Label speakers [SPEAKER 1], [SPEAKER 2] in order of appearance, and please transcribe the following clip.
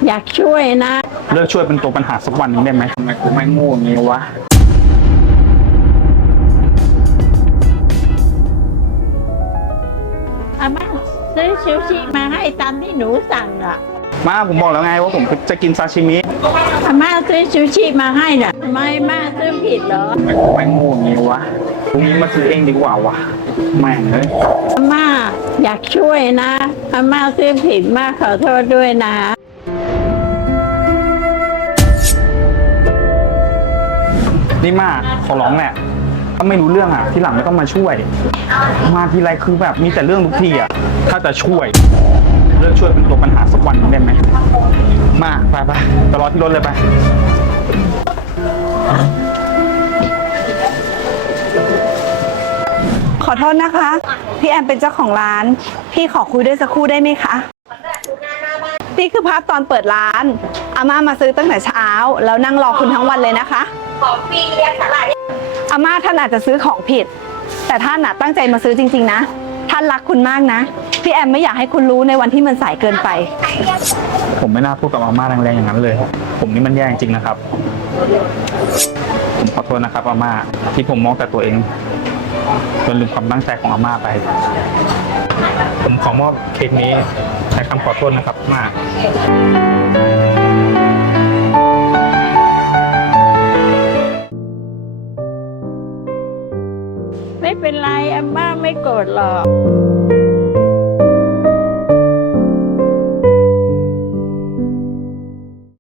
[SPEAKER 1] อยากช่วยนะ
[SPEAKER 2] เลิกช่วยเป็นตัวปัญหาสักวันหนึงได้ไหมทำไมกูไม่โง่อย่างนี้วะ
[SPEAKER 1] อาม่าซื้อซูชิมาให้ตามที่หนูสั่งอ่ะ
[SPEAKER 2] มาผมบอกแล้วไงว่าผมจะกินซาชิมิ
[SPEAKER 1] อาม่าซื้อซูชิมาให้น่ะทำไมอาม่าซื้อผิดเหรอ
[SPEAKER 2] ทำไมกูไม่โง่อย่างนี้วะพรุ่งนี้มาซื้อเองดีกว่าวะแม่งเลย
[SPEAKER 1] อาม่าอยากช่วยนะอาม่าซื้อผิดมากขอโทษด้วยนะ
[SPEAKER 2] นี่มาขอร้องแหละถ้าไม่รู้เรื่องอ่ะที่หลังไม่ต้องมาช่วยมาทีไรคือแบบมีแต่เรื่องทุกทีอ่ะถ้าจะช่วยเลิกช่วยเป็นตัวปัญหาสักวันหนึงได้ไหมมาไปไปรอที่รถเลยไป
[SPEAKER 3] ขอโทษนะคะ พี่แอมเป็นเจ้าของร้าน พี่ขอคุยด้วยสักครู่ได้ไหมคะนี่คือภาพตอนเปิดร้านอาม่ามาซื้อตั้งแต่เช้าแล้วนั่งรอคุณทั้งวันเลยนะคะของฟรีเรียกสาหร่ายอาม่าท่านอาจจะซื้อของผิดแต่ท่านน่ะตั้งใจมาซื้อจริงๆนะท่านรักคุณมากนะพี่แอมไม่อยากให้คุณรู้ในวันที่มันสายเกินไป
[SPEAKER 2] ผมไม่น่าพูดกับอาม่าแรงๆอย่างนั้นเลยผมนี่มันแย่จริงๆนะครับผมขอโทษนะครับอาม่าที่ผมมองแต่ตัวเองจนลืมความตั้งใจของอาม่าไปผมขอมอบเค้กนี้ใช้คำขอโทษนะครับอาม่า
[SPEAKER 1] ไม่เป็นไรอาม่าไม่โกรธหรอก